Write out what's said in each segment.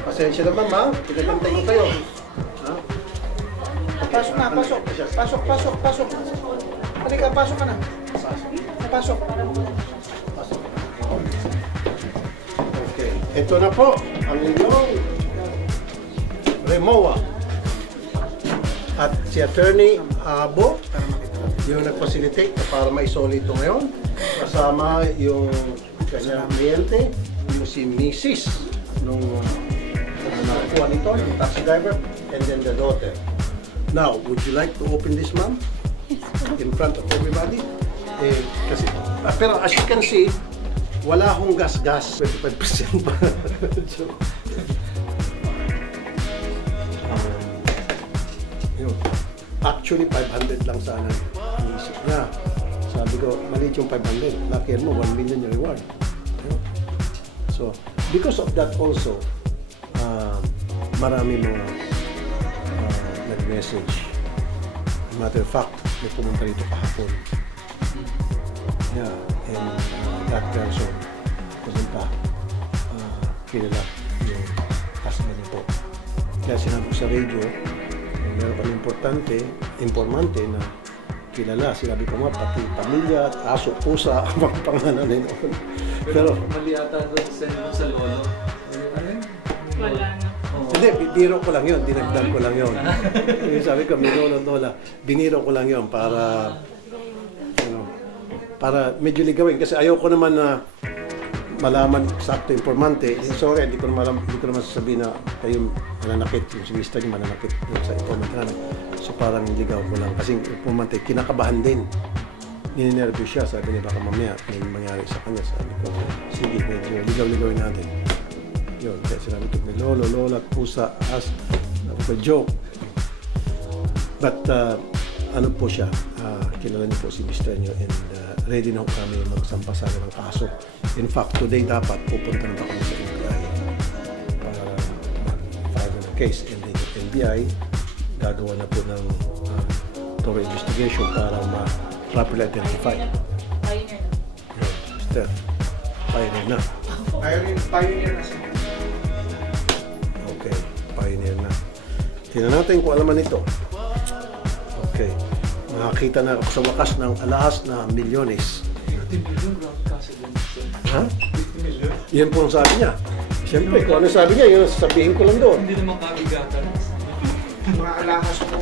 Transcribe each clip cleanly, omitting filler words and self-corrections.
Pasensya naman, ma'am. Pinagantay ko kayo. Ha? Pasok na, pasok. Pasok. Halika, pasok ka na. Pasok. Okay. Ito na po ang inyong Remoa. At si Attorney Abo, yung nag-facilitate para maisoli ito ngayon. Kasama yung kanyang kliyente, yung si Mrs. nung nakakuha nito, yung taxi driver, and then the daughter. Now, would you like to open this, ma'am? In front of everybody? Kasi, pero as you can see, wala akong gas-gas. 25% pa. Actually, 500 lang sana inisip niya. Sabi ko, maliit yung 500. Lucky mo, 1 million yung reward. So, because of that also, marami mga nag-message. Matter of fact, may pumunta rito kahapon. Yeah, and that person pa kilala yung customer nito. Kaya sinabi ko sa radio, meron kami informante na kilala. Sinabi ko nga, pati pamilya, aso, pusa, ang mga pangalan nito. Pero mali ata doon sa lolo. Wala na. Hindi, biniro ko lang yun, dinagdag ko lang yun. Sabi ko, may lolo-lola, biniro ko lang yun para, para medyo ligawin. Kasi ayoko naman na malaman sakto informante. Sorry, hindi ko naman sasabihin na kayo mananakit, yung si Mr. yung mananakit sa informant namin. So parang ligaw ko lang. Kasi informante, kinakabahan din. Ninenervous siya, sabi niya baka mamaya may mangyari sa kanya. Sabi ko, sige, medyo ligaw-ligawin natin. Yun, kaya sinabi ko, may lolo, lola, pusa, as, joke. But, ano po siya, kilala niyo po si Mr. nyo and ready na kami magsampasala ng kaso. In fact, today dapat pupunta na kami sa NBI para mag-file ng case. And then yung NBI, gagawa na po ng thorough investigation para ma-properly identify. Pioneer na. Yun, Mr. Pioneer na. Pioneer na siya. Okay, pioneer na. Tingnan natin kung alaman ito. Okay. Makakita na ako sa wakas ng alahas na milyones. 50 million ground kasi din. Ha? 50 million? Yan po ang sabi niya. Siyempre, kung ano sabi niya, yun ang sasabihin ko lang doon. Hindi naman kabigatan. Mga alahas po.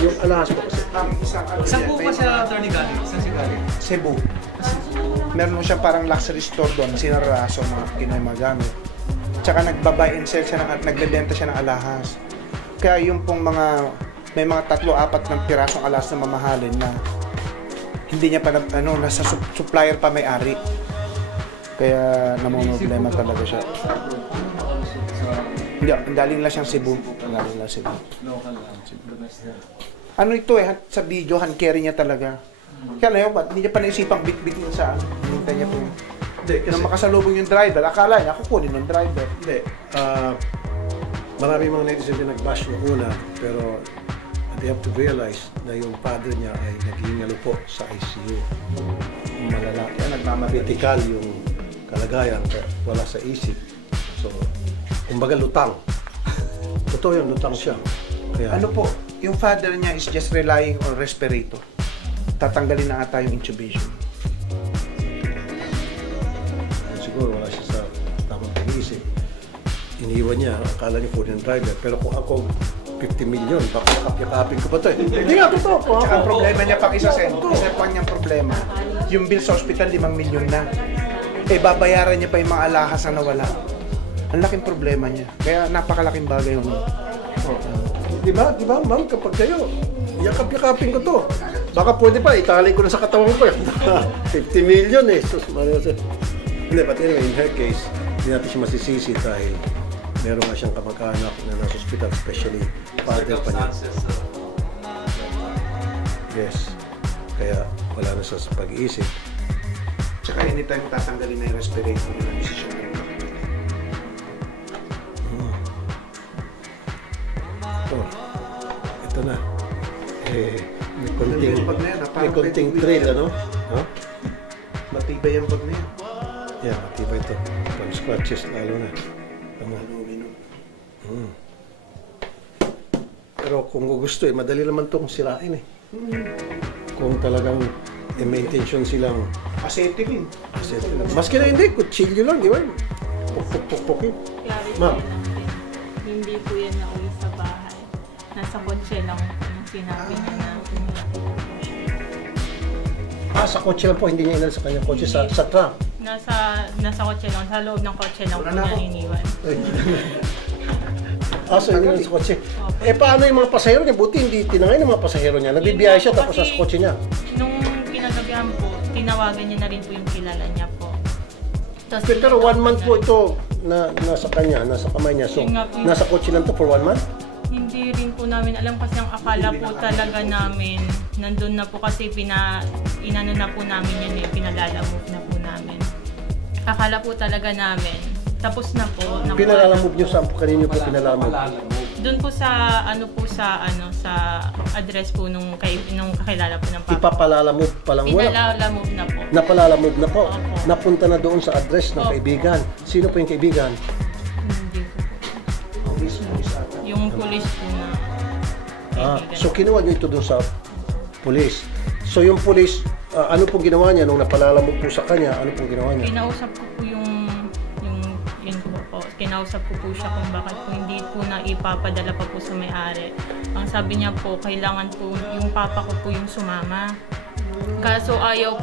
Yung alahas po kasi. Saan po ba siya attorney galing? Saan siya galing? Cebu. Meron mo siya parang luxury store doon, sinaraso mga kinamagamit. Tsaka nagba-buy and sell siya, nagbebenta siya ng alahas. Kaya yung pong may mga 3-4 ng pirasong alahas na mamahalin na hindi niya pa, nasa supplier pa may-ari. Kaya namumroblema talaga siya. Hindi, galing lang siyang Cebu. Galing lang Cebu. Local lang. Domestic. Ano ito sa video, hand carry niya talaga. Kaya lang yun, hindi niya pa naisipang bit-bitin sa hintay niya po. Hindi, kasi Nang makasalubong yung driver, akala niya kukunin ng driver. hindi. Marami mga netizen din nag-bash noong una, pero they have to realize na yung father niya ay naghihingalo po sa ICU. Malala. Kaya nagmamadali. Critical yung kalagayan, wala sa isip. So, kumbaga lutang. Totoo yung lutang siya. Kaya, Ano po, yung father niya is just relying on respirator. Tatanggalin na ata yung intubation. siguro wala siya sa tamang pag-iisip. Iniwan niya, akala niya food and driver. Pero kung ako 50 million, baka yakapin ko pa ito eh. Hindi nga, totoo po. Tsaka ang problema niya pang isa pa niyang problema, yung bill sa ospital 5 milyon na. Babayaran niya pa yung mga alahas na nawala. Ang laking problema niya. Kaya napakalaking bagay yun. Di ba, ma'am, kapag kayo, yakap-yakapin ko to. Baka pwede pa, itali ko na sa katawan ko. 50 million eh. Sus, hindi, but anyway, in her case, hindi natin siya masisisi dahil meron nga siyang kamag-anak na nasa hospital, especially father pa niya. Yes. Kaya wala na sa pag-iisip. Tsaka anytime tatanggalin na yung respirator yun ang desisyon na yung doktor. Ito na. May konting thrill, ano? Huh? Matibay ang bag na yan. Yeah, matibay ito. Pag scratches, lalo na. Tama. Pero kung gusto madali naman itong sirain eh. Kung talagang may intention silang Acetylene. maski na hindi, kutsilyo lang, di ba? Puk-puk-puk-pukin. Clarify Ma'am. lang din. Hindi po yan nauwi sa bahay. Nasa kotse lang po yung sinabi niya na umiyak po siya. Sa kotse lang po, hindi niya inal sa kanyang kotse, sa truck. Nasa kotse lang, sa loob ng kotse lang po Wala na niya ako. iniwan. So hindi sa kotse. Paano yung mga pasahero niya? Buti hindi tinangay ng mga pasahero niya. Nagbibiyahe siya tapos Kasi sa kotse niya. Nung pinagabihan po, tinawagan niya na rin po yung kilala niya po. Tapos Pero 1 month po ito na nasa kanya, nasa kamay niya. So, Yun nga po. nasa kotse lang to for 1 month? Hindi rin po namin alam kasi ang akala po talaga namin, nandun na po kasi inano na po namin yan eh, pinalalamove na po namin. Akala po talaga namin, tapos na po. Pinalalamove niyo saan po? Kanino po pinalalamove? Doon po sa sa address po nung kakilala po ng papa. Ipapalalamove pa lang. Wala. Pinalalamove na po. Napalalamove na po. Opo. Napunta na doon sa address ng Opo. kaibigan. Sino po yung kaibigan? Hindi po. Yung police po na kaibigan. So kinuha niyo ito doon sa police. So yung police, ano pong ginawa niya nung napalalamove po sa kanya? Ano pong ginawa niya? Kinausap ko po yun po. Kinausap ko po siya kung bakit po hindi po na ipapadala pa po sa may-ari. Ang sabi niya po, kailangan po yung papa ko po yung sumama. Kaso ayaw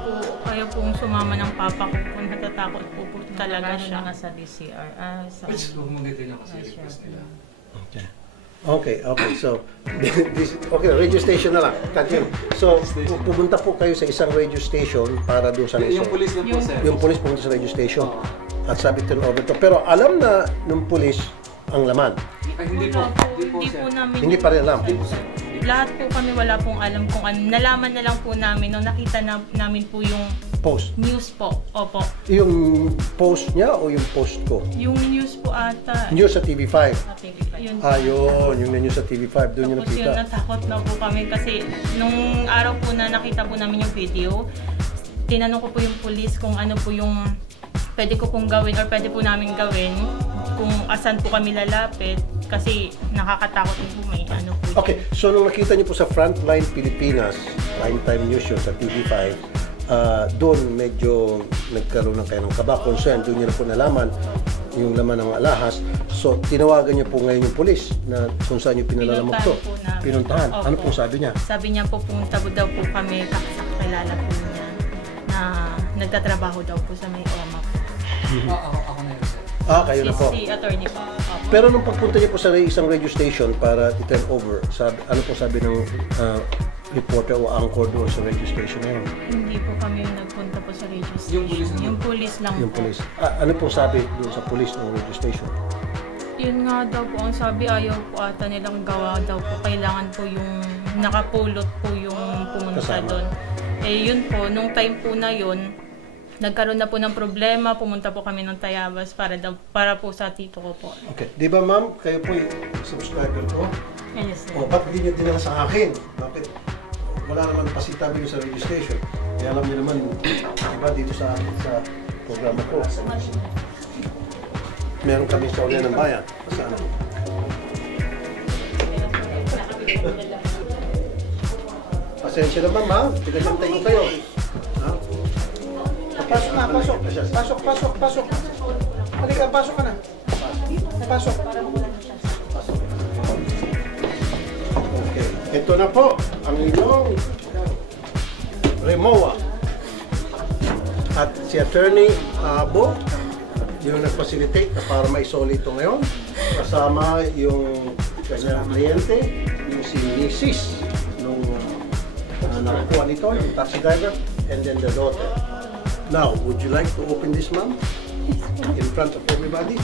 pong sumama ng papa ko po. Natatakot po talaga siya. Sa DCR. Which bumagay na kasi request nila. Okay. So, radio station na lang. Continue. So, pupunta po kayo sa isang radio station para doon sa Yung resort. police na po, sir. Yung police pumunta sa radio station. At sabi turn over to. Pero alam na nung police ang laman. Ay, hindi po. Hindi po namin. Hindi pa rin alam. Lahat po kami wala pong alam kung ano. Nalaman na lang po namin nung nakita namin po yung Post. news po. Opo. Yung post niya o yung post ko? Yung news po ata. News sa TV5. Yun. Yun. Yung news sa TV5. Doon yung Tapos yun, nakita. natakot na po kami kasi nung araw po na nakita po namin yung video, tinanong ko po yung police kung ano po yung pwede ko pong gawin or pwede po namin gawin kung asan po kami lalapit kasi nakakatakot din po may ano po. Okay, so nung nakita niyo po sa Frontline Pilipinas, primetime news yun sa TV5, doon medyo nagkaroon ng kayo ng kaba, concern, doon niyo na po nalaman yung laman ng alahas. So, tinawagan niyo po ngayon yung polis na kung saan niyo pinalalamog to. Pinuntahan po namin. Pinuntahan. Ano Opo. pong sabi niya? Sabi niya po pumunta po daw po kami sa kakilala po niya na nagtatrabaho daw po sa may OMA. Ako na yun, sir. Kayo na po. Si attorney po. Opo. Pero nung pagpunta niyo po sa isang radio station para i-turn over, ano po sabi ng reporter o anchor doon sa radio station na yun? Hindi po kami nagpunta po sa radio station. Yung police na- Yung police lang Yung po. police. Ano po sabi doon sa police ng radio station? Yun nga daw po, ang sabi ayaw po ata nilang gawa daw po. Kailangan po yung nakapulot po yung pumunta Kasama. doon. Yun po, nung time po na yun, nagkaroon na po ng problema, pumunta po kami ng Tayabas para po sa tito ko po. Okay. Di ba ma'am, kayo po yung subscriber ko? Yes, sir. Ba't hindi niyo dinala sa akin? Bakit? Wala naman pasitabi sa radio station. Kaya alam niyo naman, diba dito sa programa ko. Meron kami sa Ulian ng Bayan. Saan? Pasensya naman ma'am, pinagantay ko kayo. Ha? Pasok na, pasok. Pasok. Halika, pasok ka na. Pasok. Okay. Ito na po ang inyong Remoa. At si Attorney Abo, yung nag-facilitate na para maisoli ito ngayon. Kasama yung kanyang kliyente, yung si Mrs. nung nakakuha nito, yung taxi driver, and then the daughter. Now, would you like to open this, ma'am? In front of everybody?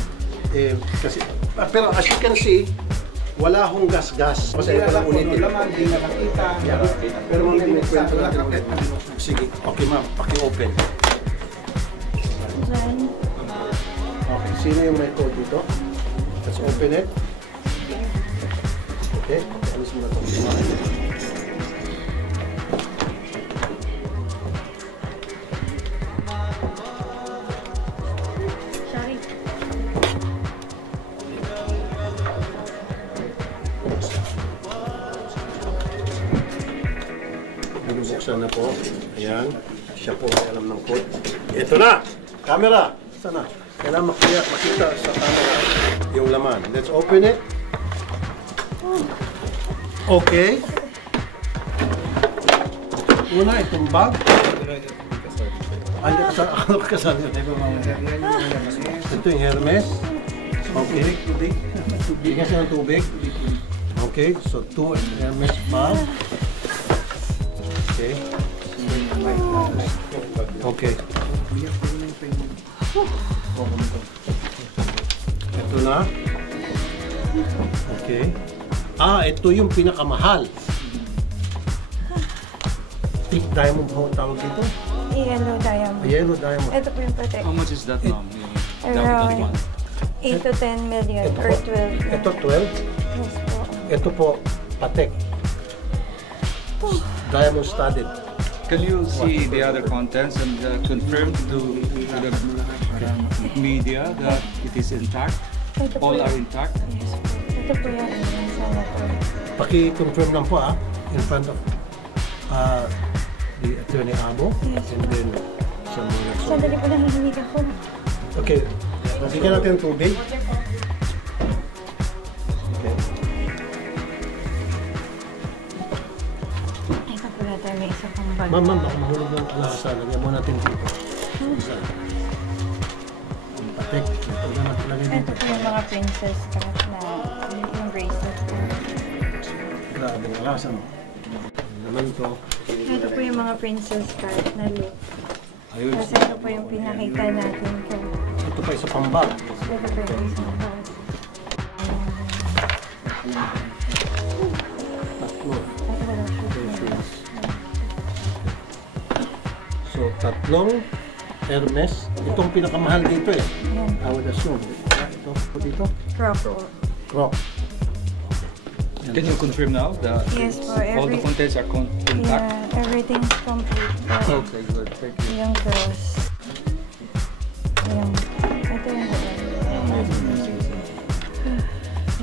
Kasi, pero as you can see, wala hong gas-gas. Kasi ito lang ulitin. Hindi na nakita. Pero ma'am, hindi mo kwento natin ulit. Sige, okay ma'am, paki-open. Okay, sino yung may code dito? Let's open it. Okay, alis mo na ito. Buksan na po. Ayan. Siya po ay alam ng code. Ito na! Camera! Sana? Kailangan makita sa camera yung laman. Let's open it. Okay. Una, itong bag. Ano kasali? Ito yung Hermes. Okay. Bigyan siya ng tubig. Okay, so 2 Hermes bag. Okay. Okay. Ito na. Okay. Ito yung pinakamahal. Thick diamond po tawag dito. Yellow diamond. Yellow diamond. Ito po yung protect. How much is that, ma'am? Around 8 to 10 million or 12. Ito 12. Yes po. Ito po, Patek. Diamond studded. Can you see the other contents and confirm to the media that it is intact? Ito po All are yung- intact? Yes po. Ito po yung senator. Paki-confirm lang po in front of the Attorney Abo. Yes. And then sa mga Sandali po lang hihimig ako. Okay. Bigyan natin ng tubig. Okay. Ito po natin may isa pang bag. Ma'am, baka mahulog yung alahasa. Lagyan mo natin dito. Isa. Ang Patek. Ito na natin Ito dito. po yung mga princess cut na yung bracelet po. Grabe ang alahasa mo. Ano naman to? Ito po yung mga princess cut na look. Ayun. Kasi ito po yung pinakita natin kay. Ito pa isa pang bag. Ito po yung isang bag. Tatlo. Ito po yung shoes. So, tatlong Hermes. Itong pinakamahal dito eh. Yan. I would assume. Ito dito. Crop po. Croc. Can you confirm now that Yes po, all the every- contents are intact? Yeah, everything's complete. Okay, good. Thank you. Yung cross. Ito yung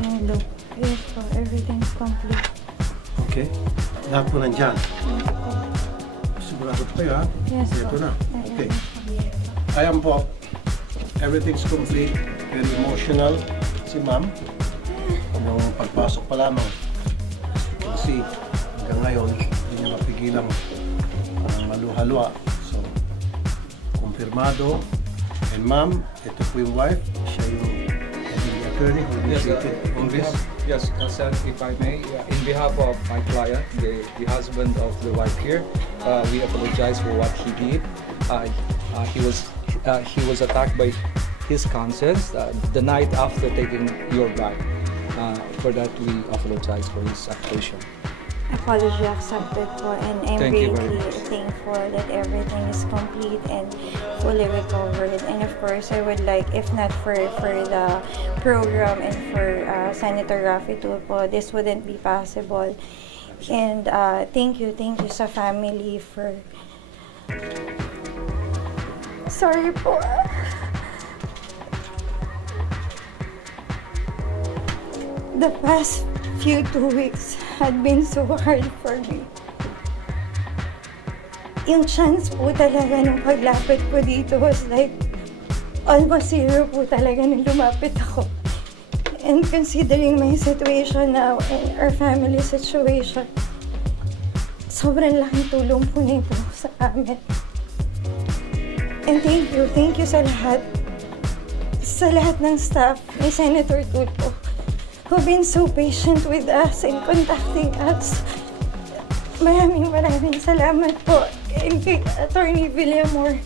yung look. Yes po, everything's complete. Okay. Lahat po nandyan. Sigurado po kayo ha? Yes Ito po. na. Okay. Ayan po. Everything's complete. Very emotional si ma'am. Nung pagpasok pa lamang. Kasi hanggang ngayon, hindi niya mapigilang maluhalwa. So, kumpirmado. And ma'am, ito po yung wife. Siya yung attorney who initiated all this. Yes, sir, if I may, in behalf of my client, the husband of the wife here, we apologize for what he did. He was attacked by his conscience the night after taking your bag. For that, we apologize for his accusation. Apology accepted po, and I'm Thank you very really thankful that everything is complete and fully recovered. And of course, I would like, if not for the program and for Senator Raffy Tulfo, this wouldn't be possible. And thank you sa family for... Sorry po. The past few 2 weeks had been so hard for me. Yung chance po talaga nung paglapit ko dito was like almost zero po talaga nung lumapit ako. And considering my situation now and our family situation, sobrang laking tulong po nito sa amin. And thank you sa lahat ng staff ni Senator Tulfo who've been so patient with us and contacting us. Maraming salamat po kay Attorney Villamor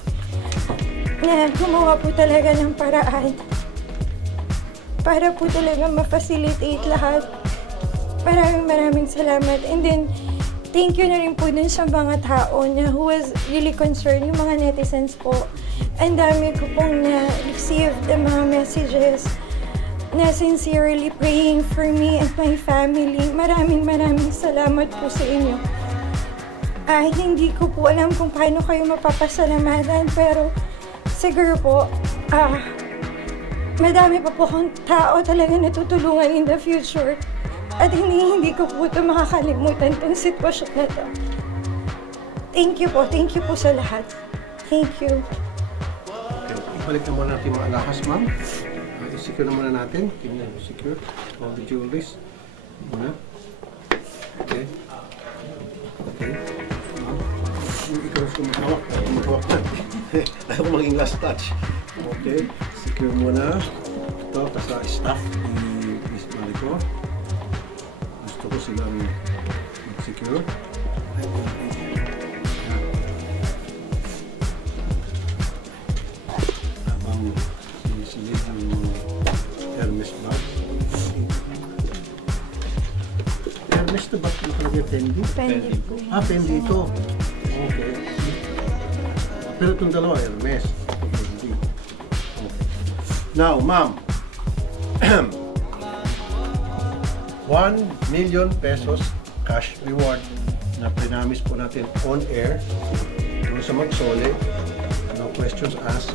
na gumawa po talaga ng paraan para po talaga ma-facilitate lahat. Maraming salamat. And then, thank you na rin po dun sa mga tao na who was really concerned, yung mga netizens po. Ang dami ko pong na-receive ng mga messages na sincerely praying for me and my family. Maraming salamat po sa inyo. Hindi ko po alam kung paano kayo mapapasalamatan, pero siguro po, madami pa po akong tao talaga natutulungan in the future. At hindi ko po ito makakalimutan tong sitwasyon na to. Thank you po sa lahat. Thank you. Okay, ibalik na muna natin yung mga alahas, ma'am. I-secure na muna natin. Tingnan, secure all the jewelries. Muna. Okay. Okay. Ma'am, ikaw na sumahawak. Sumahawak na. Ayaw ko maging last touch. Okay. Secure muna. Ito, sa staff ni Miss Marico. Gusto ko silang mag-secure. Habang sinisilid ang Hermes bag. Hermes na bag na talaga Fendi? Fendi po. Fendi ito. Okay. Pero itong dalawa, Hermes. Fendi. Okay. Now, ma'am. 1 million pesos cash reward na pinamis po natin on air doon sa magsoli. No questions asked.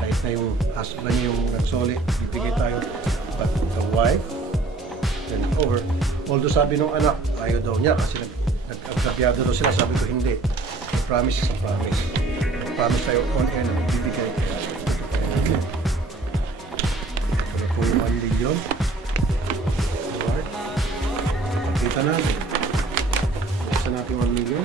Kahit na yung husband niya yung nagsoli, bibigay tayo. But the wife, then over. Although sabi nung anak, ayaw daw niya kasi nagkabyado daw sila. Sabi ko hindi. Promise is a promise. Promise tayo on air na bibigay. Ito na po yung 1 million. Kita natin. Buksan natin 1 million.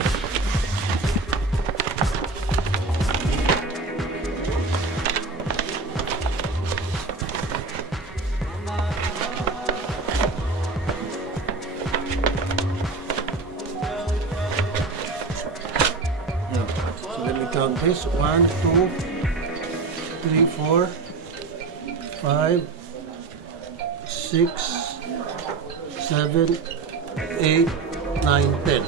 Yeah. So let me count this. 1, 2, 3, 4, 5, 6, 7, 8, 9, 10.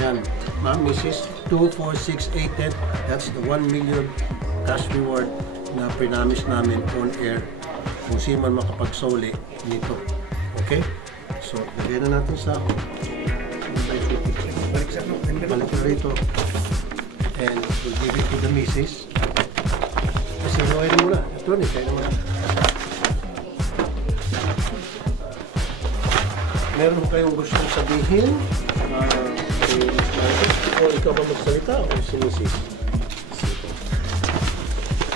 Yan. Ma'am, Mrs. 2, 4, 6, 8, 10. That's the 1 million cash reward na prinamis namin on air kung sino man makapagsoli nito. Okay? So, lagyan na natin sa balik na rito. And we'll give it to the Mrs. Kasi huwag na muna. Ito ni, kaya naman. Meron mo kayong gustong sabihin o ikaw ba magsalita o si Mrs.?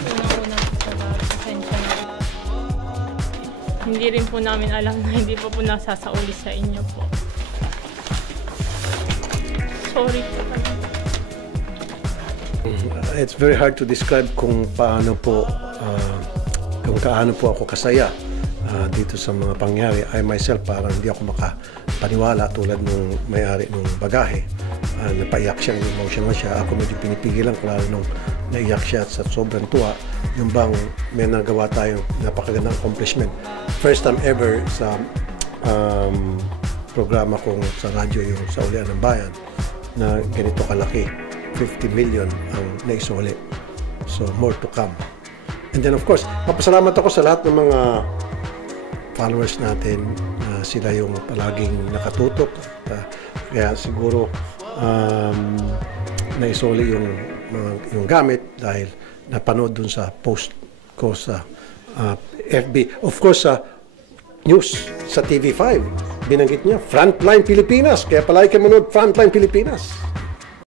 Una-una po talaga, pasensya na. Hindi rin po namin alam na hindi pa po nasasauli sa inyo po. Sorry po talaga. It's very hard to describe kung paano po ako kasaya dito sa mga pangyari. I myself parang hindi ako makapaniwala tulad nung may-ari nung bagahe. Napaiyak siya, emotional siya. Ako medyo pinipigilan ko lalo nung naiyak siya sa sobrang tuwa. Yung bang may nagawa tayong napakagandang accomplishment. First time ever sa programa kong sa radyo yung sa Ulian ng Bayan na ganito kalaki. 50 million ang naisuli. So more to come. And then of course, papasalamat ako sa lahat ng mga followers natin na sila yung palaging nakatutok. Kaya siguro naisuli yung gamit dahil napanood dun sa post ko sa FB. Of course, sa news sa TV5, binanggit niya, Frontline Pilipinas. Kaya palagi kayo manood Frontline Pilipinas.